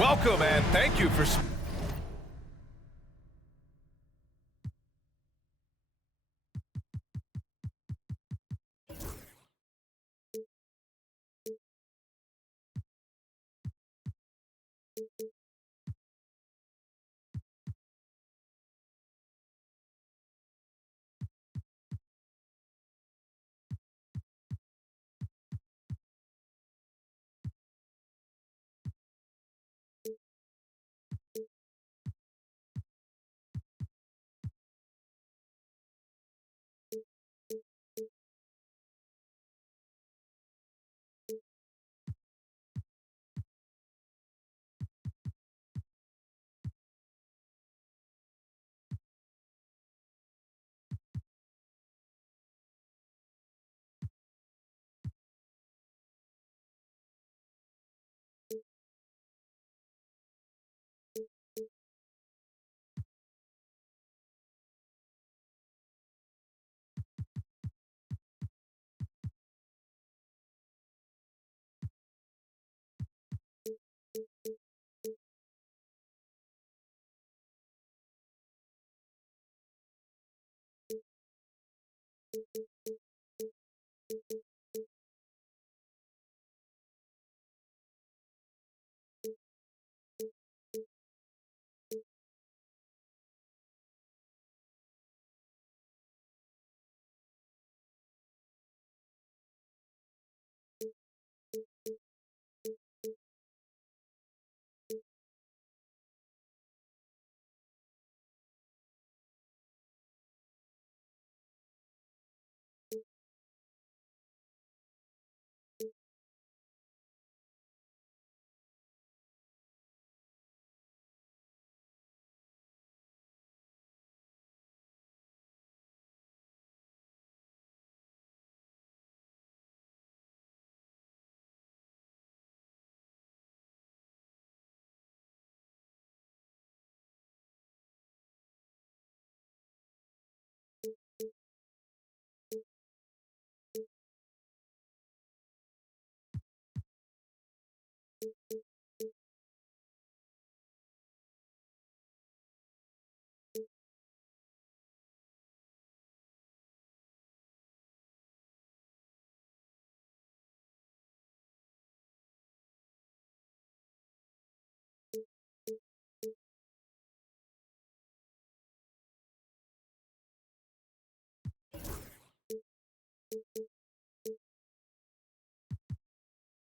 Welcome and thank you for...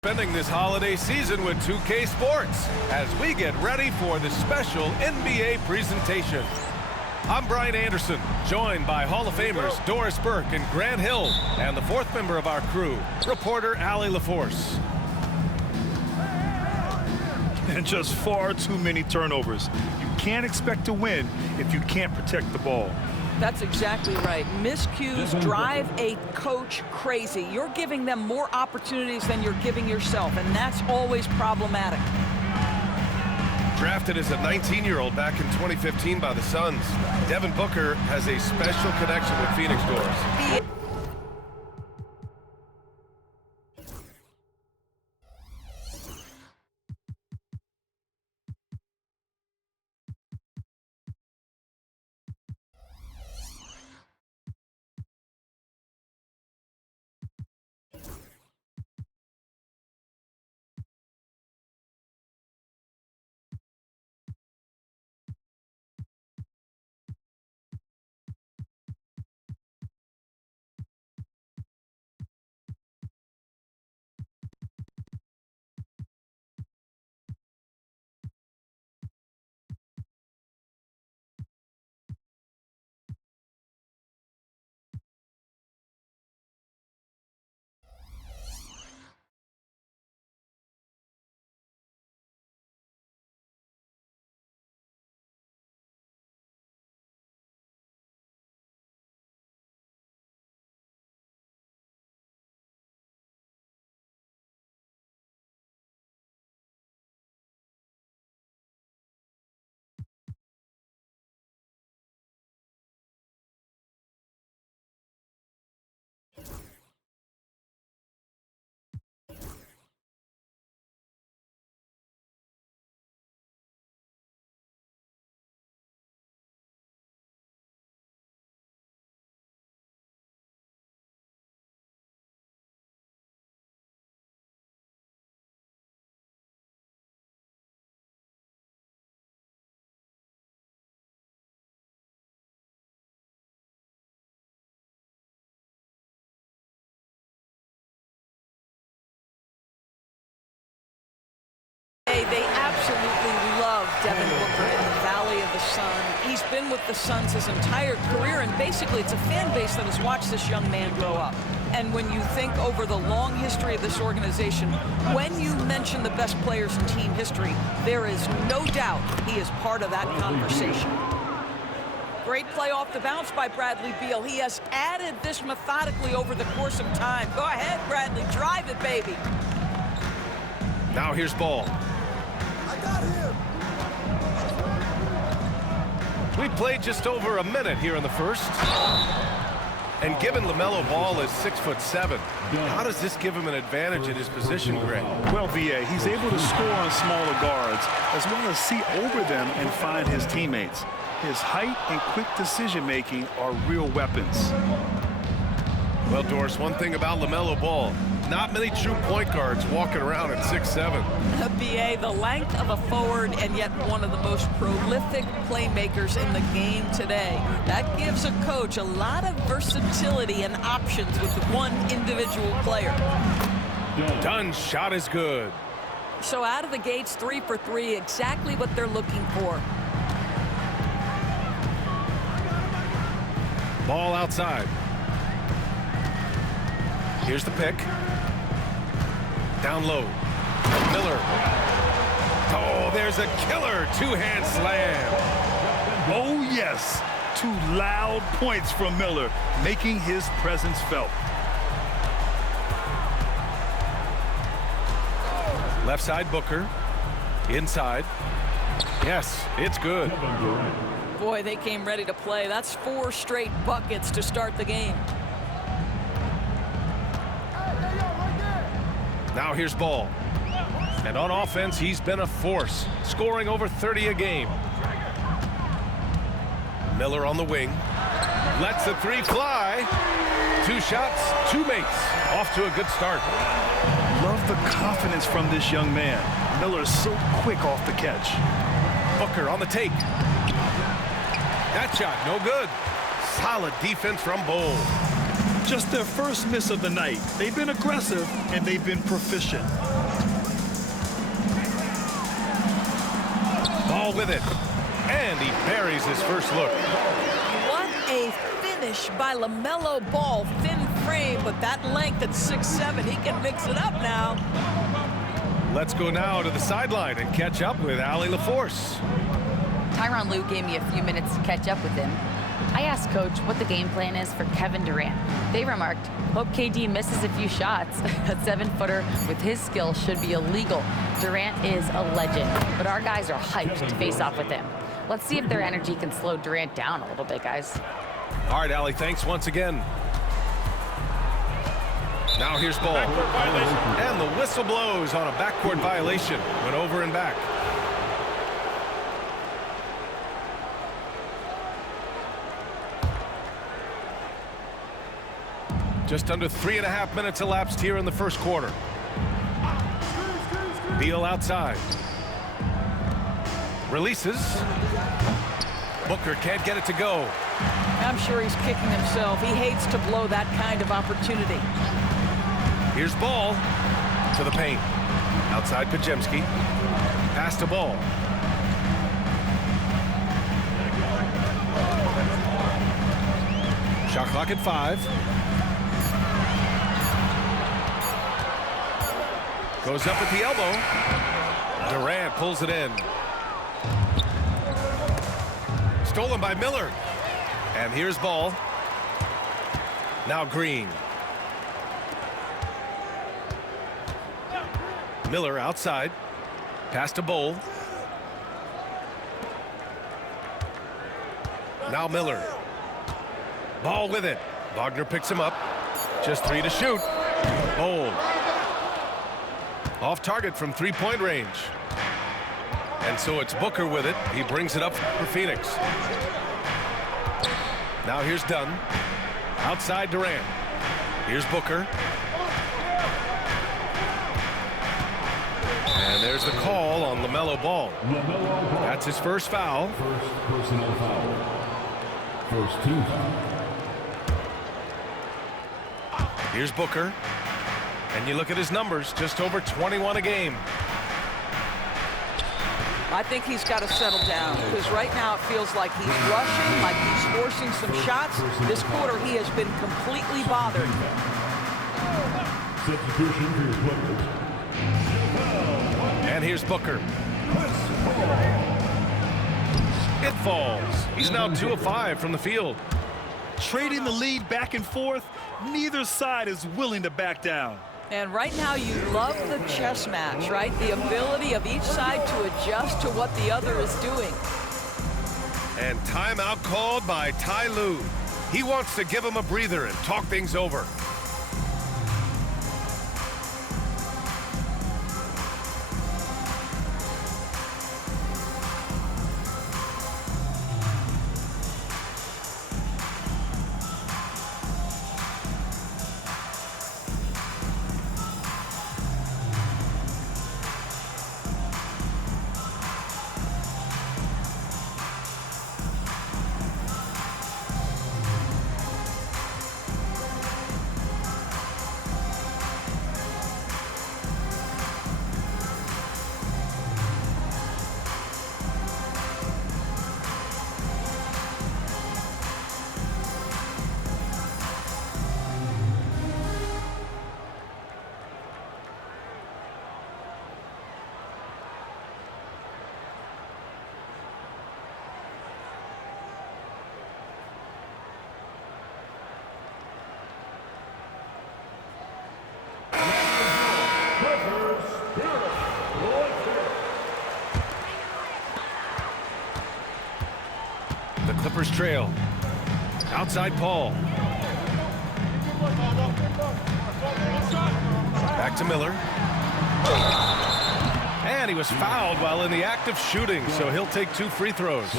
Spending this holiday season with 2K Sports as we get ready for the special NBA presentation. I'm Brian Anderson, joined by Hall of Famers Doris Burke and Grant Hill, and the fourth member of our crew, reporter Allie LaForce. And just far too many turnovers. You can't expect to win if you can't protect the ball. That's exactly right. Miscues drive a coach crazy. You're giving them more opportunities than you're giving yourself, and that's always problematic. Drafted as a 19-year-old back in 2015 by the Suns, Devin Booker has a special connection with Phoenix Doors. They absolutely love Devin Booker in the Valley of the Sun. He's been with the Suns his entire career, and basically it's a fan base that has watched this young man grow up. And when you think over the long history of this organization, when you mention the best players in team history, there is no doubt he is part of that conversation. Great play off the bounce by Bradley Beal. He has added this methodically over the course of time. Go ahead, Bradley, drive it, baby. Now here's Ball. We played just over a minute here in the first. And given LaMelo Ball is 6'7", how does this give him an advantage at his position, Greg? Well, VA, he's able to score on smaller guards as well as see over them and find his teammates. His height and quick decision-making are real weapons. Well, Doris, one thing about LaMelo Ball, not many true point guards walking around at 6'7". BA, the length of a forward and yet one of the most prolific playmakers in the game today. That gives a coach a lot of versatility and options with one individual player. Dunn's shot is good. So out of the gates, 3 for 3, exactly what they're looking for. Ball outside. Here's the pick. Down low. Miller. Oh, there's a killer two-hand slam. Oh, yes. 2 loud points from Miller, making his presence felt. Left side, Booker. Inside. Yes, it's good. Boy, they came ready to play. That's 4 straight buckets to start the game. Now here's Ball. And on offense, he's been a force, scoring over 30 a game. Miller on the wing. Lets the 3 fly. 2 shots, 2 makes. Off to a good start. Love the confidence from this young man. Miller's so quick off the catch. Booker on the take. That shot, no good. Solid defense from Ball. Just their first miss of the night. They've been aggressive, and they've been proficient. Ball with it. And he buries his first look. What a finish by LaMelo Ball. Thin frame, but that length at 6'7", he can mix it up now. Let's go now to the sideline and catch up with Allie LaForce. Tyronn Lue gave me a few minutes to catch up with him. I asked Coach what the game plan is for Kevin Durant. They remarked, hope KD misses a few shots. A 7-footer with his skill should be illegal. Durant is a legend, but our guys are hyped to face off with him. Let's see if their energy can slow Durant down a little bit, guys. All right, Allie, thanks once again. Now here's ball. And the whistle blows on a backcourt violation. Went over and back. Just under 3.5 minutes elapsed here in the first quarter. Beal outside. Releases. Booker can't get it to go. I'm sure he's kicking himself. He hates to blow that kind of opportunity. Here's Ball to the paint. Outside Podziemski. Pass to Ball. Shot clock at 5. Goes up at the elbow. Durant pulls it in. Stolen by Miller. And here's Ball. Now Green. Miller outside. Pass to Bol. Now Miller. Ball with it. Wagner picks him up. Just 3 to shoot. Bol. Off target from 3-point range. And so it's Booker with it. He brings it up for Phoenix. Now here's Dunn. Outside Durant. Here's Booker. And there's the call on LaMelo Ball. That's his first foul. First personal foul. First team foul. Here's Booker. And you look at his numbers, just over 21 a game. I think he's got to settle down because right now it feels like he's rushing, like he's forcing some shots. This quarter he has been completely bothered. Substitution for your players. And here's Booker. It falls. He's now 2 of 5 from the field. Trading the lead back and forth, neither side is willing to back down. And right now you love the chess match, right? The ability of each side to adjust to what the other is doing. And timeout called by Ty Lue. He wants to give him a breather and talk things over. The Clippers trail. Outside Paul. Back to Miller. And he was fouled while in the act of shooting, so he'll take 2 free throws.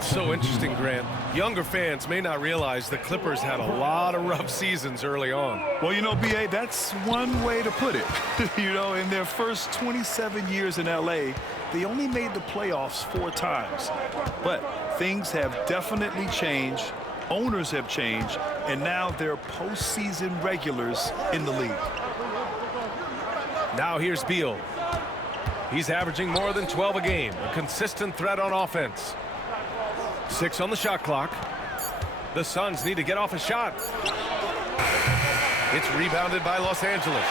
So interesting, Grant. Younger fans may not realize the Clippers had a lot of rough seasons early on. Well, you know, B.A., that's one way to put it. You know, in their first 27 years in L.A., they only made the playoffs 4 times. But things have definitely changed. Owners have changed. And now they're postseason regulars in the league. Now here's Beal. He's averaging more than 12 a game. A consistent threat on offense. 6 on the shot clock. The Suns need to get off a shot. It's rebounded by Los Angeles.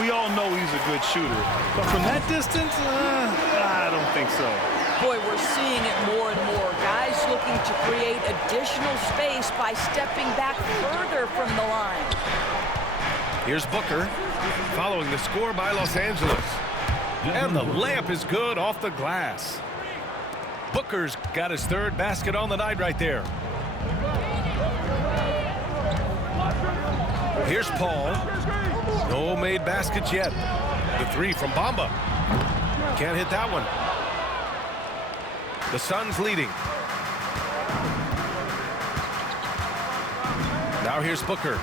We all know he's a good shooter. But from that distance, I don't think so. Boy, we're seeing it more and more. Guys looking to create additional space by stepping back further from the line. Here's Booker, following the score by Los Angeles. And the layup is good off the glass. Booker's got his third basket on the night right there. Here's Paul. No made baskets yet. The three from Bamba. Can't hit that one. The Suns leading. Now here's Booker.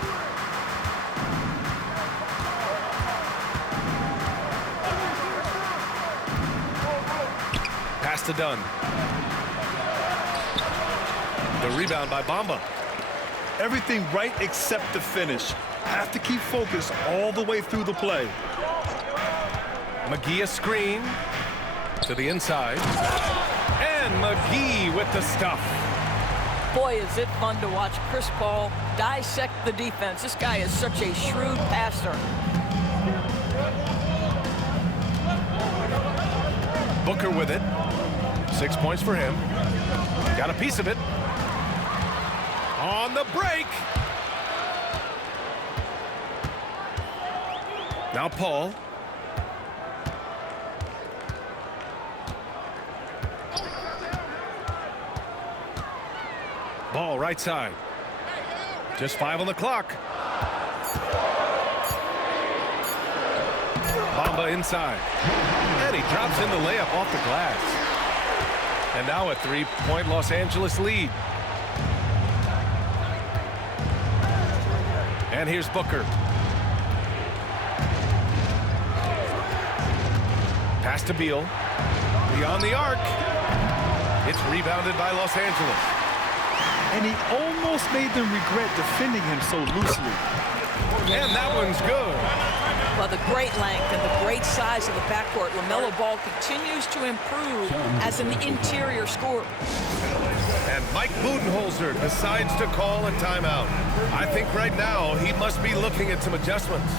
Pass to Dunn. The rebound by Bamba. Everything right except the finish. Have to keep focused all the way through the play. McGee a screen to the inside. And McGee with the stuff. Boy, is it fun to watch Chris Paul dissect the defense. This guy is such a shrewd passer. Booker with it. 6 points for him. Got a piece of it. On the break. Now Paul. Ball right side. Just 5 on the clock. Bamba inside. And he drops in the layup off the glass. And now a 3-point Los Angeles lead. And here's Booker. Pass to Beal. Beyond the arc. It's rebounded by Los Angeles. And he almost made them regret defending him so loosely. And that one's good. Well, the great length and the great size of the backcourt. LaMelo Ball continues to improve as an interior scorer. And Mike Budenholzer decides to call a timeout. I think right now he must be looking at some adjustments.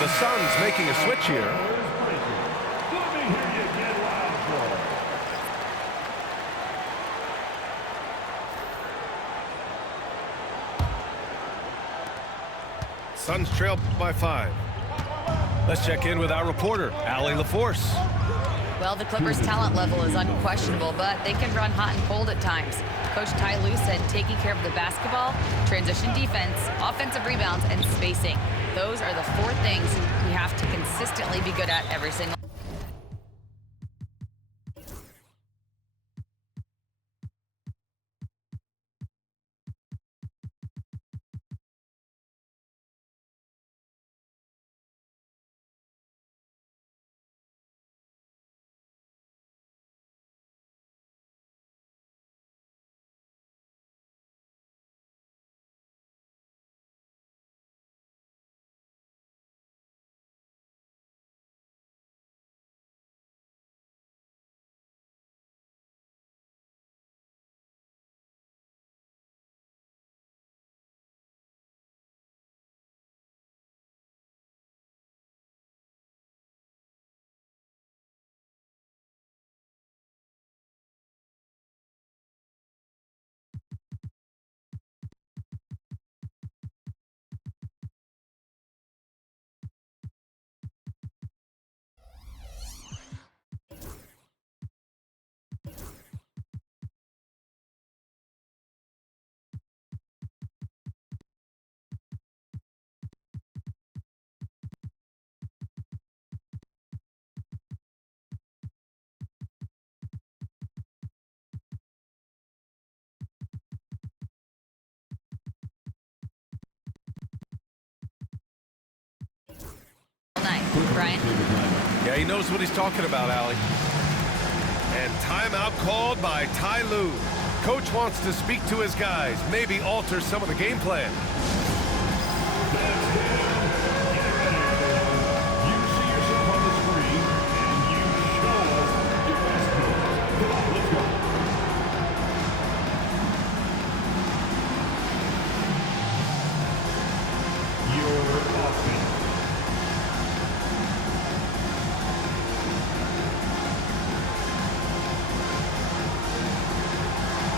The Suns making a switch here. Suns trail by 5. Let's check in with our reporter, Allie LaForce. Well, the Clippers' talent level is unquestionable, but they can run hot and cold at times. Coach Ty Lue said taking care of the basketball, transition defense, offensive rebounds, and spacing. Those are the 4 things we have to consistently be good at every single Brian. Yeah, he knows what he's talking about, Allie. And timeout called by Ty Lue. Coach wants to speak to his guys, maybe alter some of the game plan. You see yourself on the screen, and you show us your best moves. Come on, let's go. Your offense.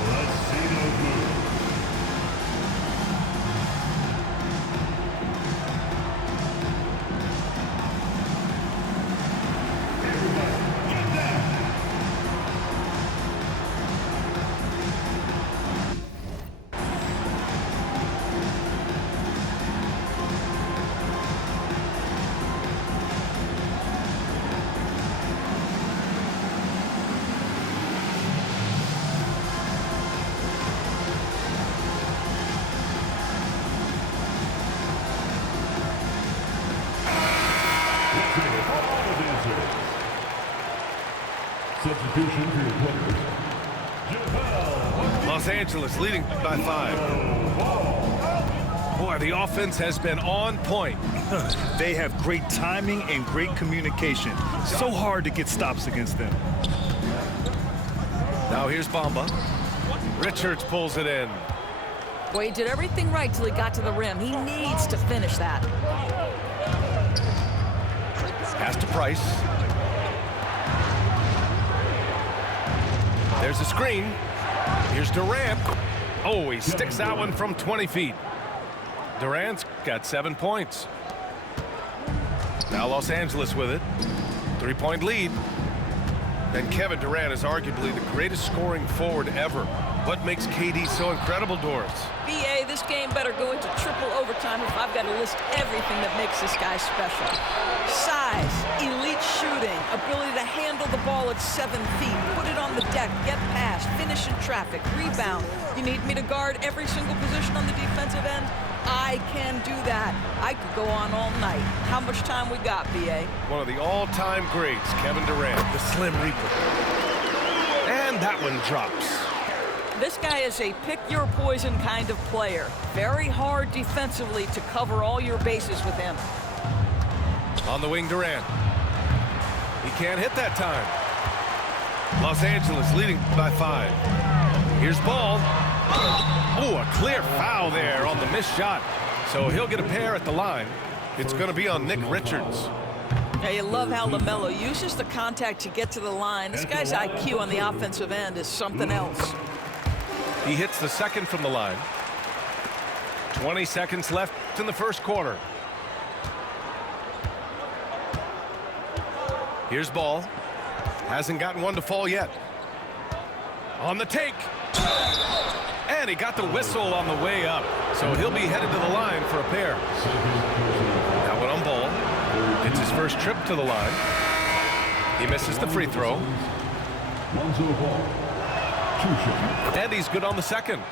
Let's see those moves. Everybody, get down. Let's hear it all the dancers. Substitution for your players. JaVale Los Angeles leading by 5. Boy, the offense has been on point. They have great timing and great communication. So hard to get stops against them. Now here's Bamba. Richards pulls it in. Boy, he did everything right till he got to the rim. He needs to finish that. Pass to Price. There's a screen. Here's Durant. Oh, he sticks that one from 20 feet. Durant's got 7 points. Now Los Angeles with it. 3-point lead. And Kevin Durant is arguably the greatest scoring forward ever. What makes KD so incredible, Doris? BA, this game better go into triple overtime if I've got to list everything that makes this guy special. Size, elite shooting, ability to handle the ball at 7 feet, put it on the deck, get past, finish in traffic, rebound. You need me to guard every single position on the defensive end? I can do that. I could go on all night. How much time we got, BA? One of the all-time greats, Kevin Durant, the Slim Reaper. And that one drops. This guy is a pick-your-poison kind of player. Very hard defensively to cover all your bases with him. On the wing, Durant. He can't hit that time. Los Angeles leading by 5. Here's Ball. Oh, a clear foul there on the missed shot. So he'll get a pair at the line. It's going to be on Nick Richards. Yeah, you love how LaMelo uses the contact to get to the line. This guy's IQ on the offensive end is something else. He hits the second from the line. 20 seconds left in the first quarter. Here's Ball. Hasn't gotten one to fall yet. On the take. And he got the whistle on the way up. So he'll be headed to the line for a pair. That one on Ball. It's his first trip to the line. He misses the free throw. Lonzo Ball. 2 shots. And he's good on the second.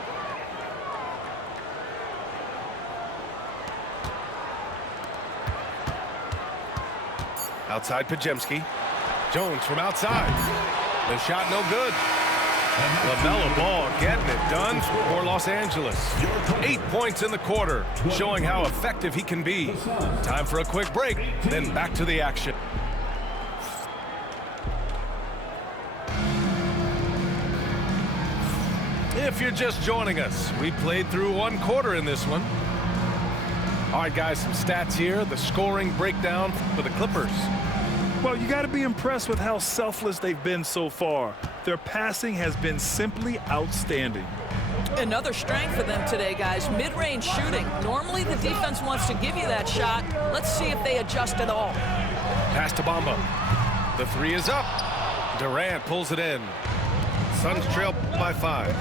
Outside Podziemski. Jones from outside. The shot no good. LaMelo Ball getting it done for Los Angeles. 8 points in the quarter, showing how effective he can be. Time for a quick break, then back to the action. If you're just joining us, we played through 1 quarter in this one. All right, guys, some stats here. The scoring breakdown for the Clippers. Well, you got to be impressed with how selfless they've been so far. Their passing has been simply outstanding. Another strength for them today, guys. Mid-range shooting. Normally the defense wants to give you that shot. Let's see if they adjust at all. Pass to Bamba. The 3 is up. Durant pulls it in. Suns trail by 5.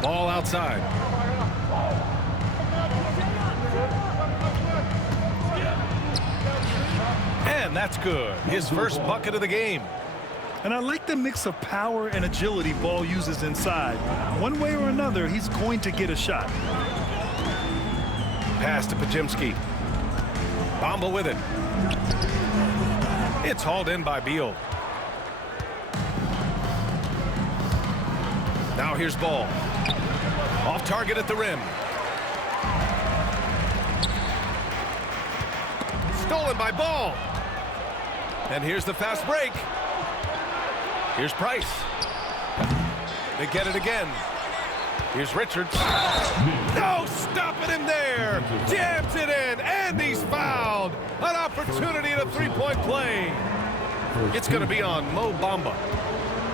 Ball outside. And that's good. His first bucket of the game. And I like the mix of power and agility Ball uses inside. One way or another, he's going to get a shot. Pass to Podziemski. Bamba with it. It's hauled in by Beal. Now here's Ball. Off target at the rim. Stolen by Ball. And here's the fast break. Here's Price. They get it again. Here's Richards. No, stopping him there. Jams it in, and he's fouled. An opportunity at a three-point play. It's going to be on Mo Bamba.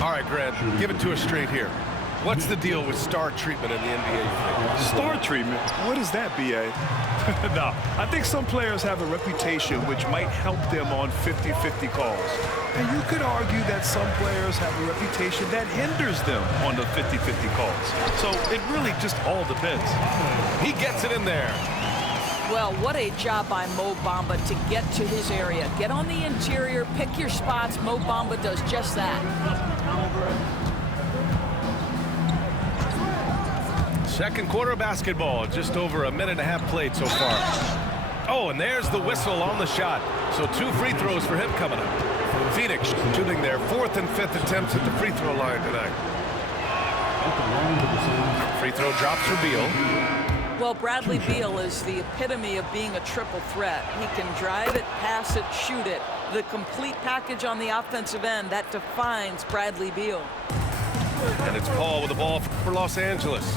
All right, Grant, give it to us straight here. What's the deal with star treatment in the NBA? Star treatment? What is that, B.A.? No, I think some players have a reputation which might help them on 50-50 calls. And you could argue that some players have a reputation that hinders them on the 50-50 calls. So it really just all depends. He gets it in there. Well, what a job by Mo Bamba to get to his area. Get on the interior, pick your spots. Mo Bamba does just that. Second quarter of basketball, just over a minute and a half played so far. Oh, and there's the whistle on the shot. So 2 free throws for him coming up. Phoenix shooting their 4th and 5th attempts at the free throw line tonight. Free throw drops for Beal. Well, Bradley Beal is the epitome of being a triple threat. He can drive it, pass it, shoot it. The complete package on the offensive end, that defines Bradley Beal. And it's Paul with the ball for Los Angeles.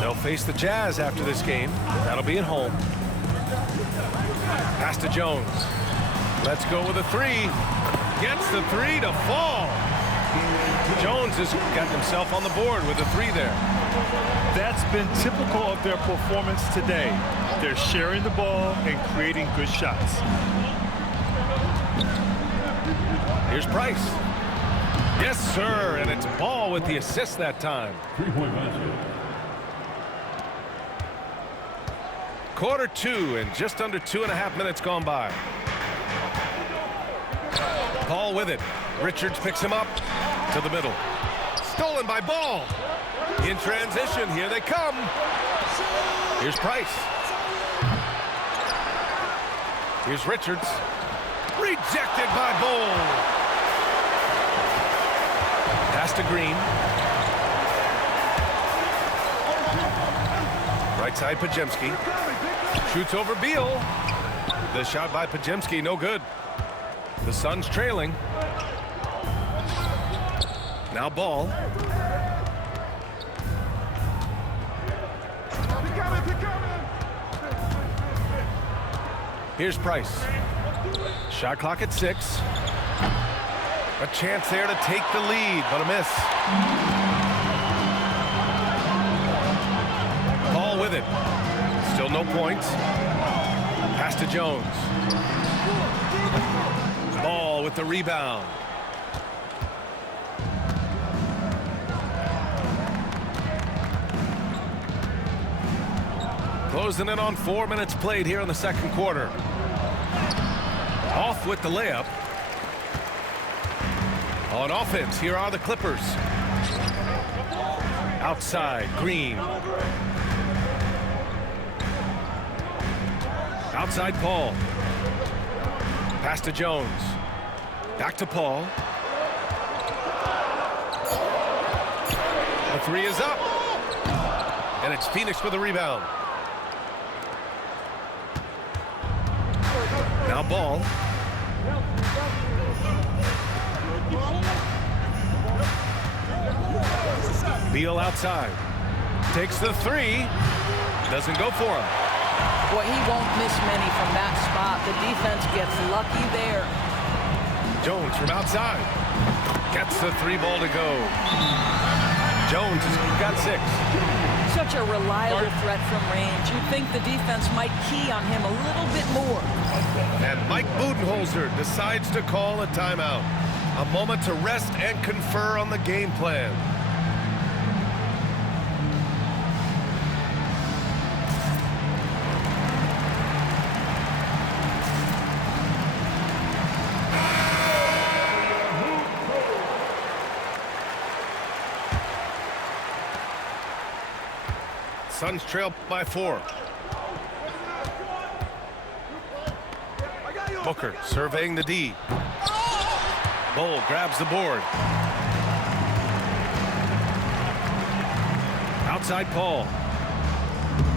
They'll face the Jazz after this game. That'll be at home. Pass to Jones. Let's go with a 3. Gets the 3 to fall. Jones has got himself on the board with a 3 there. That's been typical of their performance today. They're sharing the ball and creating good shots. Here's Price. Yes, sir, and it's Ball with the assist that time. 3-point basket. Quarter 2 and just under 2.5 minutes gone by. Ball with it. Richards picks him up to the middle. Stolen by Ball. In transition, here they come. Here's Price. Here's Richards. Rejected by Ball. Pass to Green. Right side, Podziemski. Shoots over Beal. The shot by Podziemski, no good. The Suns trailing. Now Ball. Here's Price. Shot clock at 6. A chance there to take the lead, but a miss. Ball with it. Still no points. Pass to Jones. Ball with the rebound. Closing in on 4 minutes played here in the second quarter. Off with the layup. On offense, here are the Clippers. Outside, Green. Outside, Paul. Pass to Jones. Back to Paul. The 3 is up. And it's Phoenix with the rebound. Now Ball. Beal outside. Takes the 3. Doesn't go for him. Boy, he won't miss many from that spot. The defense gets lucky there. Jones from outside. Gets the 3 ball to go. Jones has got 6. Such a reliable threat from range. You'd think the defense might key on him a little bit more. And Mike Budenholzer decides to call a timeout. A moment to rest and confer on the game plan. Suns trail by 4. Booker surveying the D. Bol grabs the board. Outside Paul.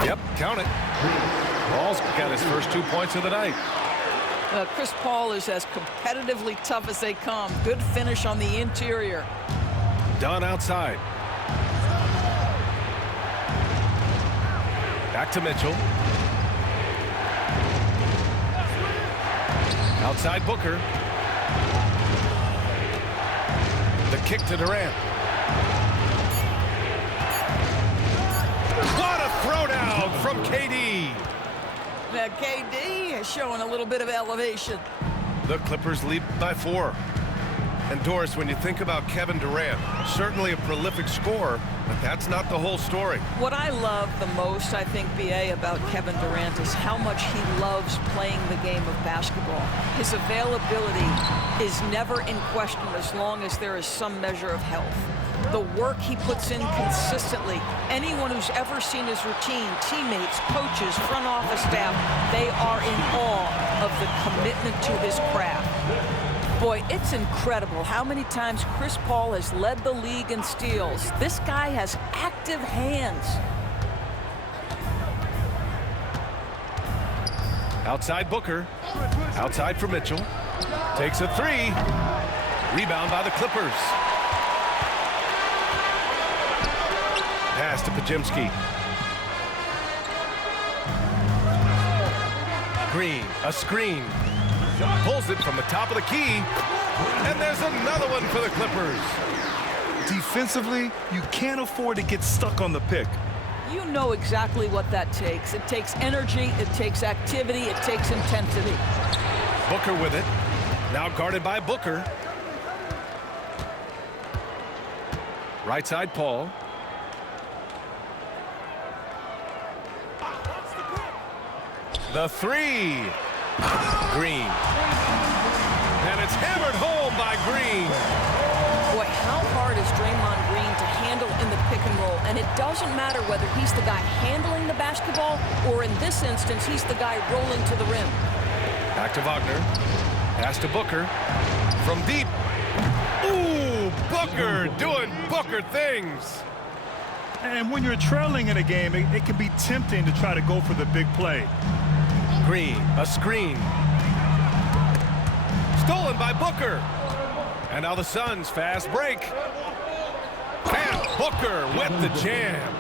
Yep, count it. Paul's got his first 2 points of the night. Chris Paul is as competitively tough as they come. Good finish on the interior. Dunn outside. Back to Mitchell. Outside Booker. The kick to Durant. What a throwdown from KD. Now KD is showing a little bit of elevation. The Clippers lead by 4. And Doris, when you think about Kevin Durant, certainly a prolific scorer, but that's not the whole story. What I love the most, I think, BA, about Kevin Durant is how much he loves playing the game of basketball. His availability is never in question as long as there is some measure of health. The work he puts in consistently. Anyone who's ever seen his routine, teammates, coaches, front office staff, they are in awe of the commitment to his craft. Boy, it's incredible how many times Chris Paul has led the league in steals. This guy has active hands. Outside Booker. Outside for Mitchell. Takes a 3. Rebound by the Clippers. Pass to Podziemski. Green, a screen. Pulls it from the top of the key. And there's another one for the Clippers. Defensively, you can't afford to get stuck on the pick. You know exactly what that takes. It takes energy, it takes activity, it takes intensity. Booker with it. Now guarded by Booker. Right side Paul. The 3. Green. And it's hammered home by Green. Boy, how hard is Draymond Green to handle in the pick and roll? And it doesn't matter whether he's the guy handling the basketball or in this instance, he's the guy rolling to the rim. Back to Wagner. Pass to Booker. From deep. Ooh, Booker doing Booker things. And when you're trailing in a game, it can be tempting to try to go for the big play. Green, a screen. Stolen by Booker. And now the Suns fast break. And Booker with the jam.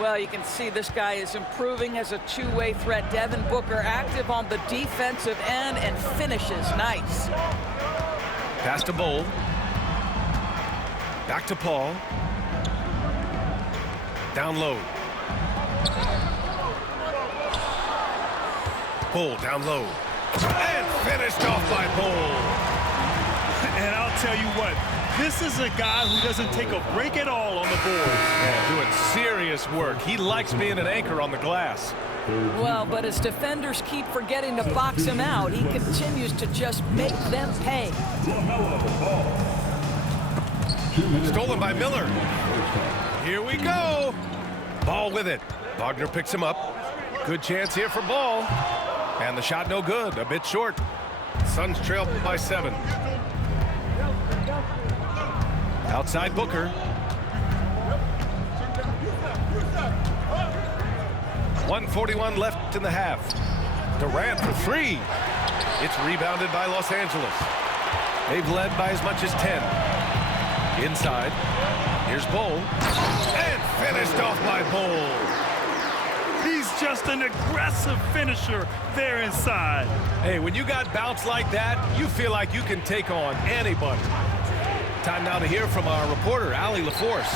Well, you can see this guy is improving as a two-way threat. Devin Booker active on the defensive end and finishes nice. Pass to Bol. Back to Paul. Down low. Bol down low. And finished off by Bol. And I'll tell you what, this is a guy who doesn't take a break at all on the board. Yeah, doing serious work. He likes being an anchor on the glass. Well, but as defenders keep forgetting to box him out, he continues to just make them pay. Stolen by Miller. Here we go. Ball with it. Wagner picks him up. Good chance here for Ball. And the shot no good. A bit short. Suns trail by 7. Outside Booker. .141 left in the half. Durant for 3. It's rebounded by Los Angeles. They've led by as much as 10. Inside. Here's Bol. And finished off by Bol. He's just an aggressive finisher there inside. Hey, when you got bounce like that, you feel like you can take on anybody. Time now to hear from our reporter, Allie LaForce.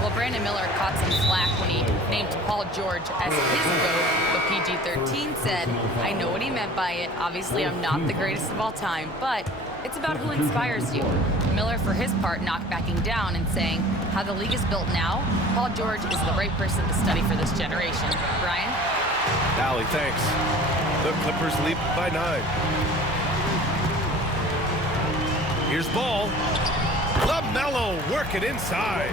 Well, Brandon Miller caught some flack when he named Paul George as his GOAT, but PG-13 said, I know what he meant by it. Obviously, I'm not the greatest of all time, but it's about who inspires you. Miller, for his part, not backing down and saying, how the league is built now, Paul George is the right person to study for this generation. Brian? Allie, thanks. The Clippers lead by 9. Here's Ball. LaMelo working inside.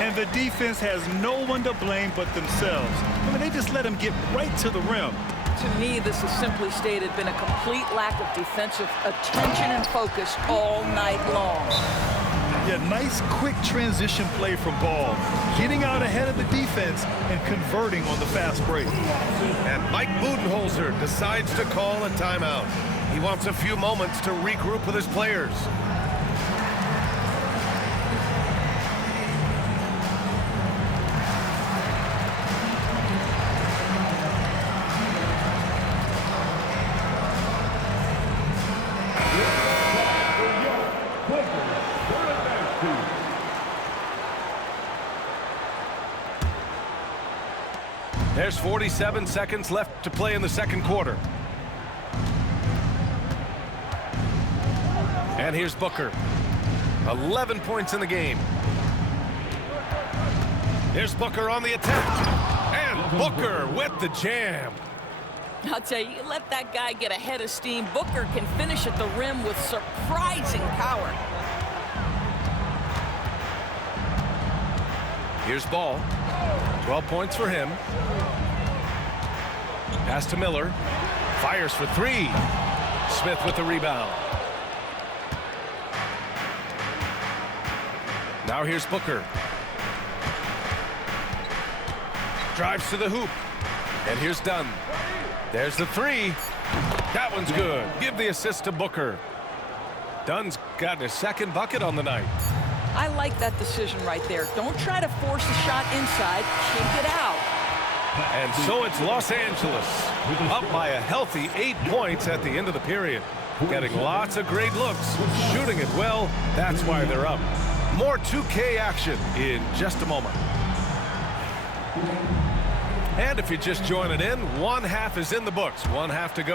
And the defense has no one to blame but themselves. I mean, they just let him get right to the rim. To me, this has simply stated been a complete lack of defensive attention and focus all night long. Yeah, nice quick transition play from Ball, getting out ahead of the defense and converting on the fast break. And Mike Budenholzer decides to call a timeout. He wants a few moments to regroup with his players. There's 47 seconds left to play in the second quarter. And here's Booker. 11 points in the game. Here's Booker on the attack. And Booker with the jam. I'll tell you, you let that guy get a head of steam. Booker can finish at the rim with surprising power. Here's Ball. 12 points for him. Pass to Miller. Fires for three. Smith with the rebound. Now here's Booker. Drives to the hoop. And here's Dunn. There's the three. That one's good. Give the assist to Booker. Dunn's got his second bucket on the night. I like that decision right there. Don't try to force a shot inside. Kick it out. And so it's Los Angeles, up by a healthy 8 points at the end of the period. Getting lots of great looks, shooting it well. That's why they're up. More 2K action in just a moment. And if you're just joining in, one half is in the books, one half to go.